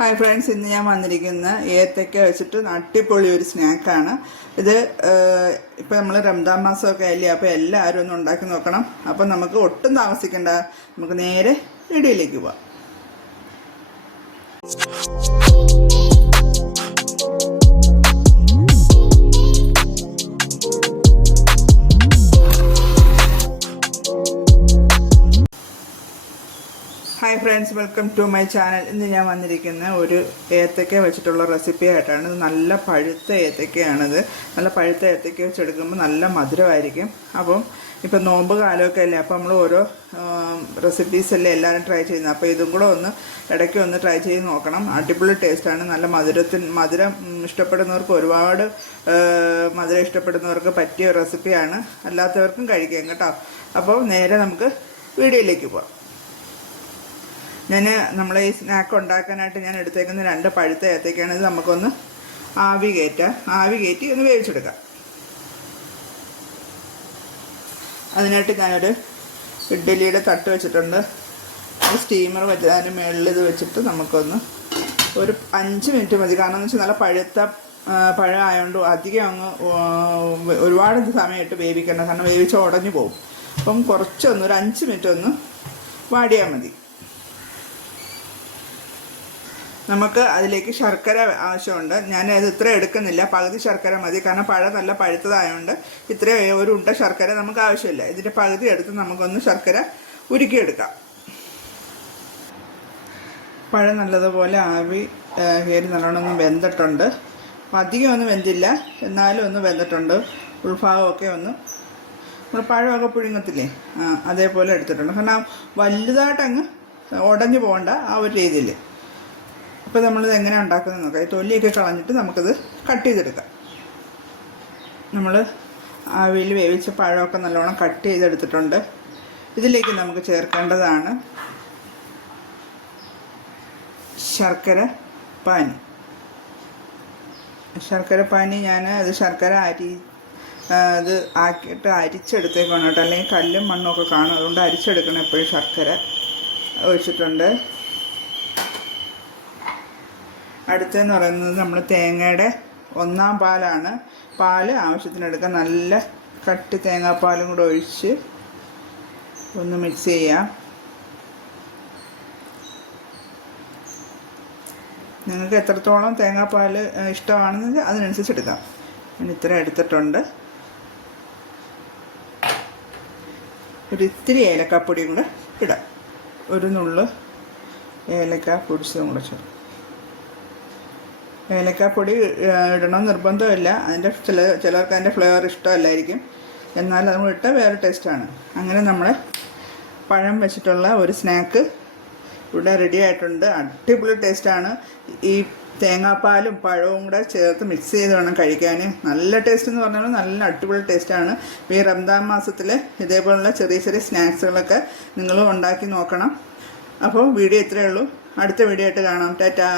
Hi friends ഇന്ന് ഞാൻ വന്നിരിക്കുന്ന ഏത്തക്ക വെച്ചിട്ട് അട്ടിപ്പൊളി ഒരു സ്നാക്കാണ് ഇത് ഇപ്പം നമ്മൾ റംദാൻ മാസമൊക്കെ അല്ലേ അപ്പോൾ എല്ലാവരും ഒന്ന് ഉണ്ടാക്കി നോക്കണം. അപ്പം നമുക്ക് ഒട്ടും താമസിക്കേണ്ട. നമുക്ക് നേരെ ഇടിയിലേക്ക് പോവാം. Hi friends welcome to my channel ഇന്ന് ഞാൻ വന്നിരിക്കുന്ന ഒരു ഏത്തക്ക വെച്ചിട്ടുള്ള റെസിപ്പി ആയിട്ടാണ്. നല്ല പഴുത്ത ഏത്തക്കയാണിത്. നല്ല പഴുത്ത ഏത്തക്ക വെച്ചെടുക്കുമ്പോൾ നല്ല മധുരമായിരിക്കും. അപ്പം ഇപ്പം നോമ്പ് കാലമൊക്കെ അല്ലേ അപ്പം നമ്മൾ ഓരോ റെസിപ്പീസ് അല്ലേ എല്ലാവരും ട്രൈ ചെയ്യുന്നത്. അപ്പോൾ ഇതും കൂടെ ഒന്ന് ഇടയ്ക്ക് ഒന്ന് ട്രൈ ചെയ്ത് നോക്കണം. അടിപൊളി ടേസ്റ്റാണ് നല്ല മധുരത്തിൽ മധുരം ഇഷ്ടപ്പെടുന്നവർക്ക് ഒരുപാട് മധുരം ഇഷ്ടപ്പെടുന്നവർക്ക് പറ്റിയ റെസിപ്പിയാണ് അല്ലാത്തവർക്കും കഴിക്കാം കേട്ടോ. അപ്പോൾ നേരെ നമുക്ക് വീഡിയോയിലേക്ക് പോവാം. ഞാൻ നമ്മൾ ഈ സ്നാക്ക് ഉണ്ടാക്കാനായിട്ട് ഞാൻ എടുത്തേക്കുന്ന രണ്ട് പഴുത്ത ഏത്തയ്ക്കാണ് ഇത് നമുക്കൊന്ന് ആവി കയറ്റാം ആവി കയറ്റി ഒന്ന് വേവിച്ചെടുക്കാം. അതിനായിട്ട് ഞാനൊരു ഇഡ്ഡലിയുടെ തട്ട് വെച്ചിട്ടുണ്ട്. സ്റ്റീമർ വെച്ച് അതിന് മുകളിൽ ഇത് വെച്ചിട്ട് നമുക്കൊന്ന് ഒരു അഞ്ച് മിനിറ്റ് മതി. കാരണം എന്ന് വെച്ചാൽ നല്ല പഴുത്ത ആ, പഴം ആയതുകൊണ്ട് അധികം അങ്ങ് ഒരുപാട് സമയമായിട്ട് വേവിക്കണം കാരണം വേവിച്ച് ഉടഞ്ഞു പോകും. അപ്പം കുറച്ചൊന്ന് ഒരു അഞ്ച് മിനിറ്റ് ഒന്ന് വാടിയാൽ മതി. നമുക്ക് അതിലേക്ക് ശർക്കര ആവശ്യമുണ്ട്. ഞാൻ അത് ഇത്ര എടുക്കുന്നില്ല. പകുതി ശർക്കര മതി. കാരണം പഴം നല്ല പഴുത്തതായതുകൊണ്ട് ഇത്ര ഒരു ഉണ്ട ശർക്കര നമുക്ക് ആവശ്യമില്ല. ഇതിന്റെ പകുതി എടുത്ത് നമുക്കൊന്ന് ശർക്കര ഉരുക്കിയെടുക്കാം. പഴം നല്ലതുപോലെ ആവി കയറി നല്ലോണം വെന്തിട്ടുണ്ട്. അധികം ഒന്നും വെന്തില്ല. എന്നാലും ഒന്ന് വെന്തിട്ടുണ്ട്. ഉൾഭാഗമൊക്കെ ഒന്ന് നമ്മൾ പഴമൊക്കെ പുഴുങ്ങത്തില്ലേ? അതേപോലെ എടുത്തിട്ടുണ്ട്. കാരണം വലുതായിട്ടങ്ങ് ഉടഞ്ഞു പോകണ്ട ആ ഒരു രീതിയിൽ അപ്പോൾ നമ്മളിത് എങ്ങനെ ഉണ്ടാക്കുന്നത് നോക്കാം. ഈ തൊലിയൊക്കെ കളഞ്ഞിട്ട് നമുക്കിത് കട്ട് ചെയ്തെടുക്കാം. നമ്മൾ ആവിയിൽ വേവിച്ച പഴമൊക്കെ നല്ലോണം കട്ട് ചെയ്തെടുത്തിട്ടുണ്ട്. ഇതിലേക്ക് നമുക്ക് ചേർക്കേണ്ടതാണ് ശർക്കര പാനി. ശർക്കര പാനി ഞാൻ അത് ശർക്കര അരി അത് ആക്കിയിട്ട് അരിച്ചെടുത്തേക്കാണ് കേട്ടോ. അല്ലെങ്കിൽ കല്ലും മണ്ണും ഒക്കെ കാണും. അതുകൊണ്ട് അരിച്ചെടുക്കണം എപ്പോഴും ശർക്കര. ഒഴിച്ചിട്ടുണ്ട്. അടുത്തെന്ന് പറയുന്നത് നമ്മൾ തേങ്ങയുടെ ഒന്നാം പാലാണ്. പാൽ ആവശ്യത്തിനെടുക്കാൻ നല്ല കട്ടി തേങ്ങാപ്പാലും കൂടെ ഒഴിച്ച് ഒന്ന് മിക്സ് ചെയ്യാം. നിങ്ങൾക്ക് എത്രത്തോളം തേങ്ങാപ്പാൽ ഇഷ്ടമാണെന്ന് അതിനനുസരിച്ച് എടുക്കാം. ഞാൻ ഇത്ര എടുത്തിട്ടുണ്ട്. ഒരു ഇത്തിരി ഏലക്കാപ്പൊടിയും കൂടെ ഇടാം. ഒരു നുള്ള് ഏലക്ക പൊടിച്ചതും കൂടെ ചേർക്കും ഏലക്കാപ്പൊടി ഇടണം നിർബന്ധമില്ല. അതിന്റെ ചില ചിലർക്ക് അതിന്റെ ഫ്ലേവർ ഇഷ്ടമല്ലായിരിക്കും. എന്നാൽ അത് ഇട്ട വേറെ ടേസ്റ്റാണ്. അങ്ങനെ നമ്മൾ പഴം വെച്ചിട്ടുള്ള ഒരു സ്നാക്ക് ഇവിടെ റെഡി ആയിട്ടുണ്ട്. അടിപൊളി ടേസ്റ്റാണ്. ഈ തേങ്ങാപ്പാലും പഴവും കൂടെ ചേർത്ത് മിക്സ് ചെയ്ത് വേണം കഴിക്കാൻ നല്ല ടേസ്റ്റ് എന്ന് പറഞ്ഞാൽ നല്ല അടിപൊളി ടേസ്റ്റാണ് ഈ റംദാൻ മാസത്തിൽ ഇതേപോലുള്ള ചെറിയ ചെറിയ സ്നാക്സുകളൊക്കെ നിങ്ങൾ ഉണ്ടാക്കി നോക്കണം. അപ്പോൾ വീഡിയോ ഇത്രയേ ഉള്ളൂ. അടുത്ത വീഡിയോ ആയിട്ട് കാണാം. ടാറ്റാ.